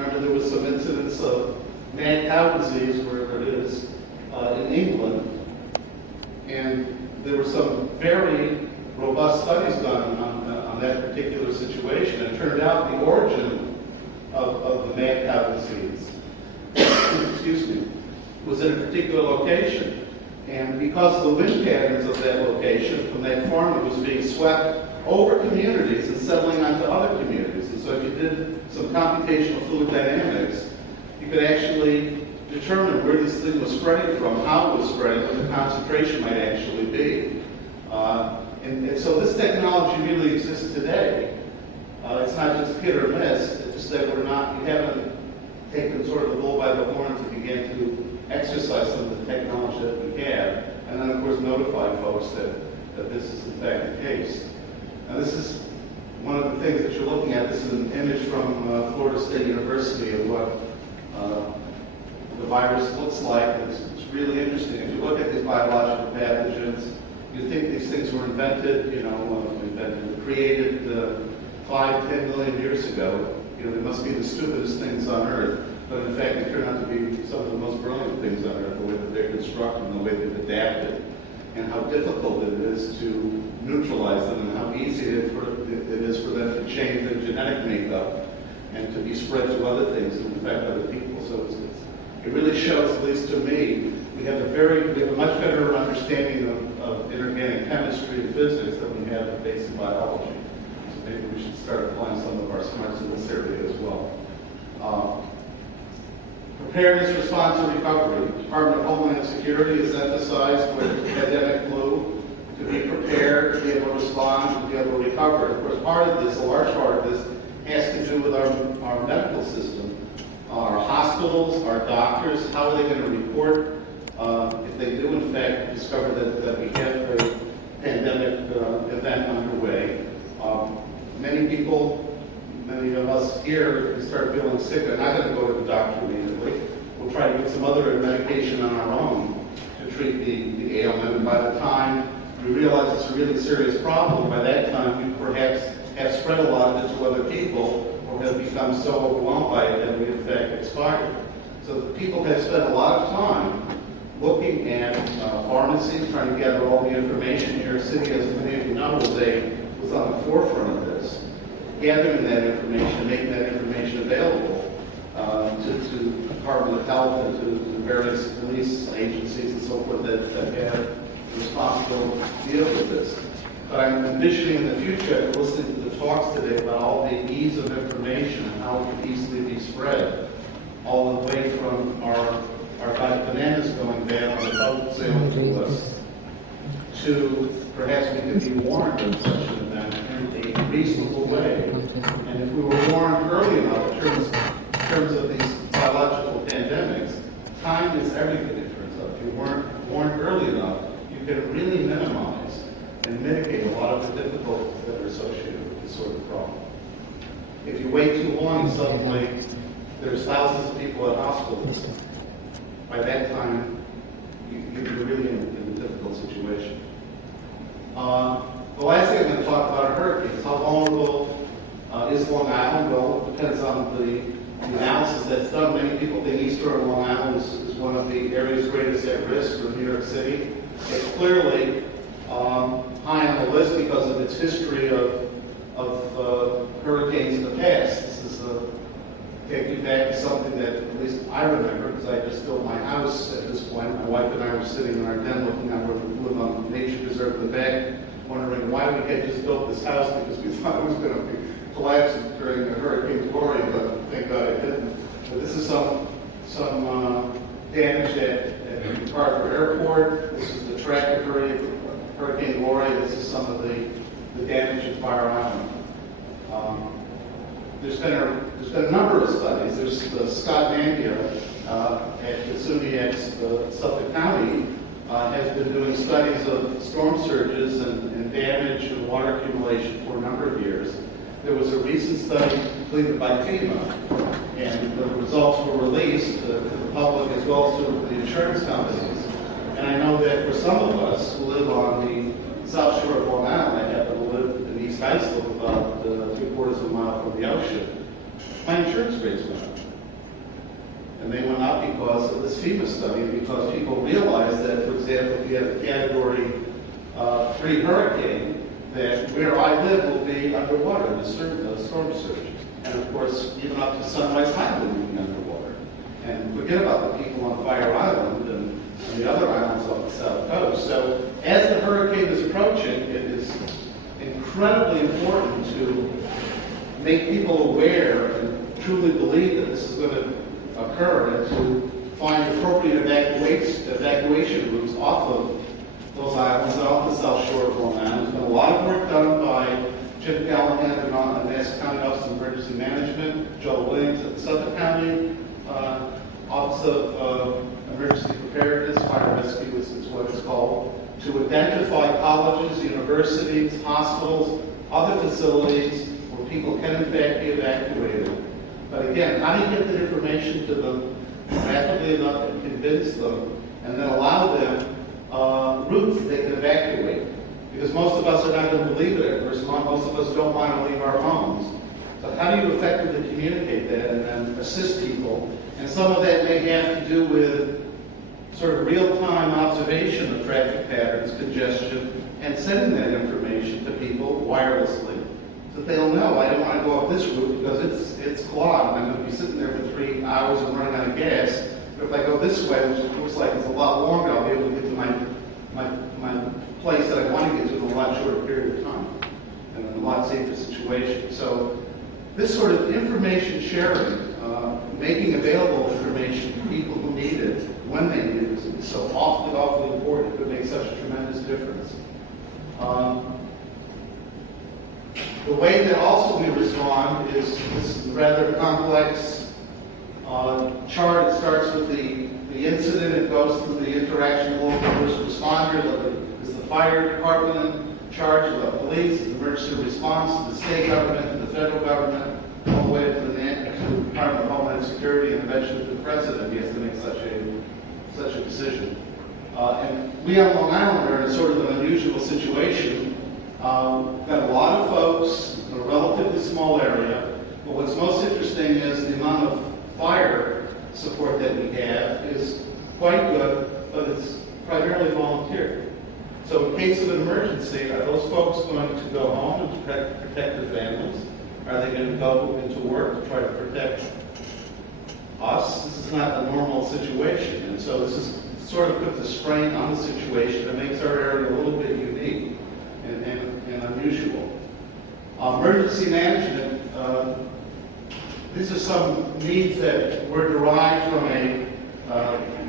Remember, there was some incidents of mad cow disease, wherever it is, in England, and there were some very robust studies done on that particular situation. It turned out the origin of the mad cow disease, excuse me, was in a particular location. And because of the wind patterns of that location, from that farm, it was being swept over communities and settling onto other communities. And so if you did some computational fluid dynamics, you could actually determine where this thing was spreading from, how it was spreading, what the concentration might actually be. And so this technology really exists today. It's not just hit or miss. It's just that we haven't taken sort of the bull by the horns and began to exercise some of the technology that we have, and then of course notify folks that this is in fact the case. Now this is one of the things that you're looking at. This is an image from Florida State University of what the virus looks like. It's really interesting. If you look at these biological pathogens, you think these things were invented, created 5-10 million years ago. They must be the stupidest things on Earth. But in fact, they turn out to be some of the most brilliant things on Earth, the way that they're constructed, and the way they've adapted, and how difficult it is to neutralize them, and how easy it is for them to change their genetic makeup and to be spread to other things and affect other people. So it really shows, at least to me, we have a much better understanding of inorganic chemistry and physics than we have of basic biology. So maybe we should start applying some of our smarts in this area as well. Preparedness, response, and recovery. The Department of Homeland Security has emphasized with the pandemic flu to be prepared, to be able to respond, to be able to recover. Of course, part of this, a large part of this, has to do with our medical system. Our hospitals, our doctors, how are they going to report if they do in fact discover that we have a pandemic event underway. Many of us here, if we start feeling sick, are not going to go to the doctor immediately. We'll try to get some other medication on our own to treat the ailment. And by the time we realize it's a really serious problem, by that time we perhaps have spread a lot of it to other people or have become so overwhelmed by it that we in fact expired. So people have spent a lot of time looking at pharmacies, trying to gather all the information. New York City, as many of you know, was on the forefront of this, gathering that information, making that information available to the Department of Health and to the various police agencies and so forth that have the responsibility to deal with this. But I'm envisioning in the future, after listening to the talks today about all the ease of information and how it can easily be spread, all the way from our bananas going bad on the boat sailing to us, to perhaps we could be warned of such an event in a reasonable way. And if we were warned early enough in terms of these biological pandemics, time is everything, it turns out. If you weren't warned early enough, you could really minimize and mitigate a lot of the difficulties that are associated with this sort of problem. If you wait too long, suddenly there's thousands of people at hospitals. By that time, you're really in a difficult situation. The last thing I'm going to talk about are hurricanes. How vulnerable is Long Island? Well, it depends on the analysis that's done. Many people think eastern Long Island is one of the areas greatest at risk for New York City. It's clearly high on the list because of its history of hurricanes in the past. This is take you back to something that at least I remember, because I just built my house at this point. My wife and I were sitting in our den looking out where we live on nature preserve in the back, wondering why we had just built this house, because we thought it was going to be collapsing during the Hurricane Gloria, but thank God it didn't. But this is some damage at MacArthur Airport. This is the track of Hurricane Gloria. This is some of the damage at Fire Island. There's been a number of studies. There's Scott Mandia at SUNY Suffolk County has been doing studies of storm surges and damage and water accumulation for a number of years. There was a recent study completed by FEMA, and the results were released to the public as well as to the insurance companies. And I know that for some of us who live on the south shore of Long Island, I happen to live in East Islip, about 3/4 of a mile from the ocean, my insurance rates went up. because of this FEMA study, because people realized that, for example, if you have a Category 3 hurricane, that where I live will be underwater, the storm surge. And of course, even up to Sunrise Island will be underwater. And forget about the people on Fire Island and the other islands off the south coast. So as the hurricane is approaching, it is incredibly important to make people aware and truly believe that this is going to occur, and to find appropriate evacuation routes off of those islands, off the south shore of Long Island. There's been a lot of work done by Jim Callahan and on the Nassau County Office of Emergency Management, Joe Williams at the Suffolk County Office of Emergency Preparedness, Fire Rescue is what it's called, to identify colleges, universities, hospitals, other facilities where people can in fact be evacuated. But again, how do you get the information to them rapidly enough and convince them, and then allow them routes that they can evacuate? Because most of us are not going to believe it at first. Most of us don't want to leave our homes. So how do you effectively communicate that and then assist people? And some of that may have to do with sort of real-time observation of traffic patterns, congestion, and sending that information to people wirelessly, so that they'll know, I don't want to go up this route because it's clogged. I'm going to be sitting there for 3 hours and running out of gas. But if I go this way, which looks like it's a lot longer, I'll be able to get to my place that I want to get to in a lot shorter period of time and in a lot safer situation. So this sort of information sharing, making available information to people who need it when they need it, is so awfully important. It could make such a tremendous difference. The way that also we respond is this rather complex chart. It starts with the incident. It goes through the interaction of local first responders. Is the fire department in charge of the police, the emergency response, the state government, the federal government, all the way to the Department of Homeland Security, and eventually to the president. He has to make such a decision. And we on Long Island are in sort of an unusual situation. Got a lot of folks in a relatively small area, but what's most interesting is the amount of fire support that we have is quite good, but it's primarily volunteer. So in case of an emergency, are those folks going to go home and protect their families? Are they going to go into work to try to protect us? This is not a normal situation, and so this is sort of puts a strain on the situation. It makes our area a little bit unique and unusual. Emergency management, these are some needs that were derived from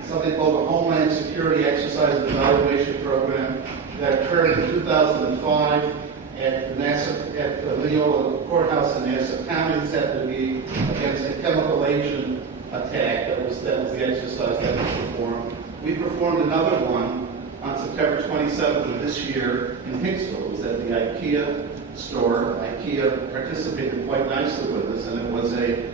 something called the Homeland Security Exercise and Evaluation Program that occurred in 2005 at the Mineola Courthouse in Nassau County. This happened to be against a chemical agent attack. That was the exercise that was performed. We performed another one on September 27th of this year in Hicksville. It was at the IKEA store. IKEA participated quite nicely with us, and it was a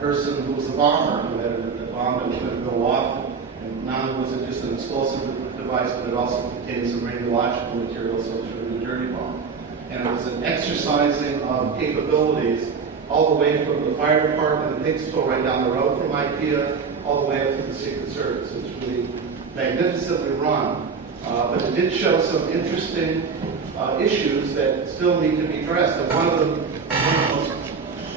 person who was a bomber who had a bomb that was going to go off. And not only was it just an explosive device, but it also contained some radiological material, so it was really a dirty bomb. And it was an exercising of capabilities all the way from the fire department in Hicksville right down the road from IKEA, all the way up to the Secret Service. It was really magnificently run, but it did show some interesting issues that still need to be addressed. And one of the most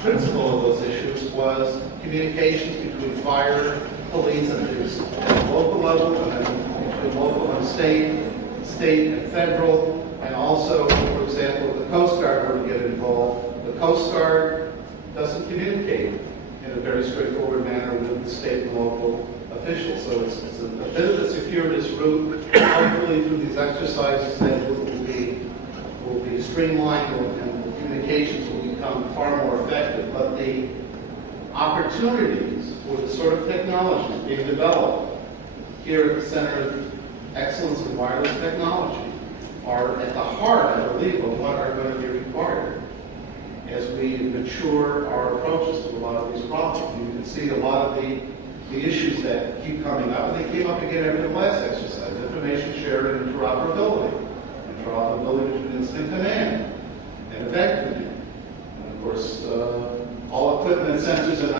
principal of those issues was communications between fire, police, and at the local level, and then between local and state and federal, and also, for example, if the Coast Guard were to get involved, the Coast Guard doesn't communicate in a very straightforward manner with the state and local officials. So it's a bit of a circuitous route. Hopefully, through these exercises, that will be streamlined and the communications will become far more effective. But the opportunities for the sort of technologies being developed here at the Center of Excellence in Wireless Technology are at the heart, I believe, of what are going to be required as we mature our approaches to a lot of these problems. You can see a lot of the issues that keep coming up, and they came up again after the last exercise: information sharing and interoperability between incident command and event command. And of course, all equipment and sensors and